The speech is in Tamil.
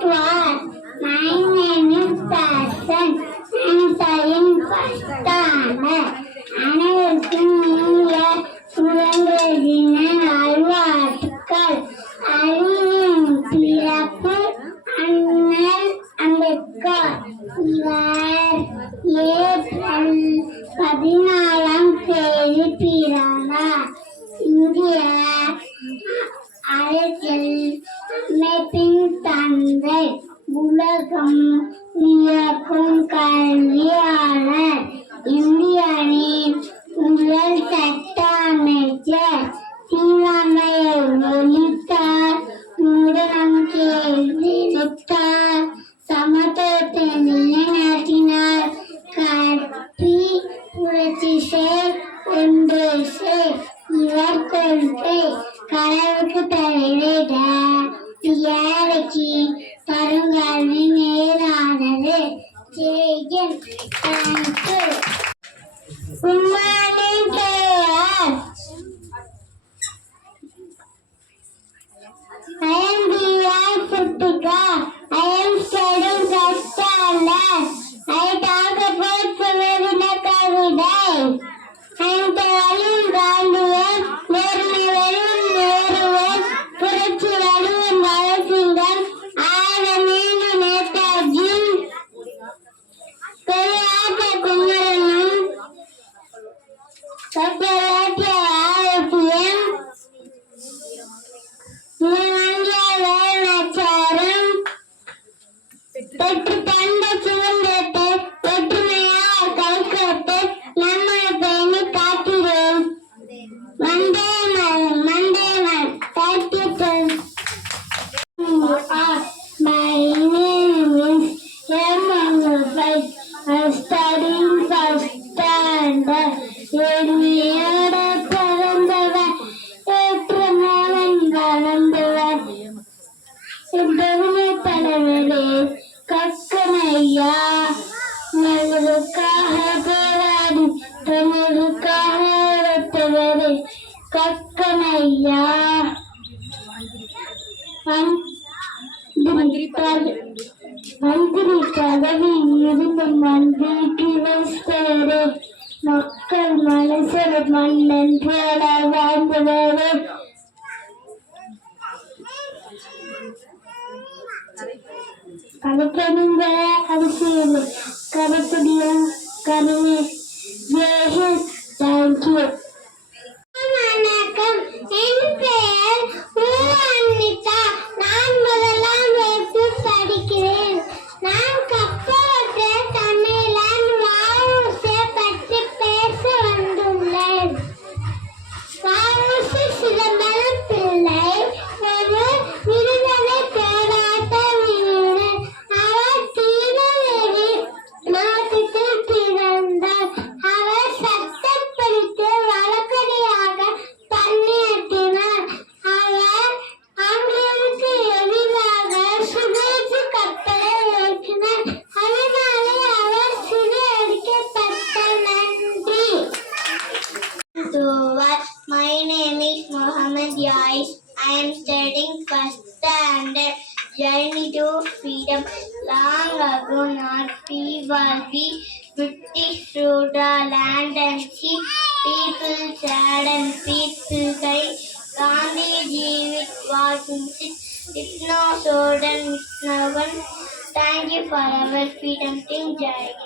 to all. My name is Passion. I am studying first standard. அனைவருக்கும் இனிய சுதந்திர தின நல்வாழ்த்துக்கள். அறிவின் பிறப்பு அண்ணல் அம்பேத்கர். இவர் ஏப்ரல் 14ஆம் தேதி பிறந்தார். இந்திய அரசியல் அமைப்பின் தந்தை. உலகம் வியக்கும் கல்வியாளர். இந்தியாவின் முதல் சட்ட அமைச்சர். தீண்டாமையை ஒழித்தார். மூடநம்பிக்கையை எதிர்த்தார். சமத்துவத்தை நிலைநாட்டினார். கல்வி புரட்சி செய் ஒன்று செய் இவர் கொள்கை கடவுளுக்கு தருவிட ஏழைக்கு பருங்கல்வி மேலானது. Jayan thank you. Good morning KR. I am Diya Sutika. I am studying first standard. I talk about Samavina Kavidai. I am telling Gandhian, நேர்மை வரும் நேருவன், புரட்சி வடிவன் நரசிங்கம், ஆழமேனு நேதாஜி, பெரியாட்ட குமரனும், சக்கராட்ட ஆரோக்கியம், பெற்று தந்த சுதந்திரத்தை ஒற்றுமையால் கைகோர்த்து நம்மை பேணி காக்கிறோம். Vande Mataram, Vande Mataram. My name is M. I am studying first standard. எளியோட பிறந்தவர் ஏற்று மேலன் வளர்ந்தவர். பெருமை தலைவரே கக்கனையா, உங்களுக்காக போராடி உங்களுக்காக உழைத்தவரே கக்கனையா. மந்திரி பதவியில் இருந்து மந்திரிக்கு வைத்தவரே மக்கள் மனசில் மன்னன் போல வாழ்ந்தவரே. கலப்பணிங்க அரசியல் கலப்படியும் கருவி. ஜெயஹிந்த். தேங்க்யூ. வணக்கம். என் பெயர் அன்னிதா. நான் முதலாம் வகுப்பு படிக்கிறேன். நான் கப்பலோட்ட தமிழன் வ.உ.சி. பற்றி பேச வந்துள்ளேன். வ.உ.சி. சிதம்பரம் பிள்ளை ஒரு விடுதலை போராட்ட வீரர். அவர் திருநெல்வேலி மாவட்டத்தில் பிறந்தார். அவர் சட்டம் படித்து வழக்கறிஞராக பணியாற்றினார். அவர் ஆங்கிலேயருக்கு எதிராக சுதேசி கப்பலை இயக்கினார். அதனாலே அவர் சிறையடிக்கப்பட்டார். நன்றி. My name is Mohammed Yais. I am studying first standard. Journey to freedom. Long ago, not pre-war, British ruled the land and sea. People sad and people cry. Gandhiji was in sick. With no sword and with no gun. Thank you for our freedom. Jai Hind.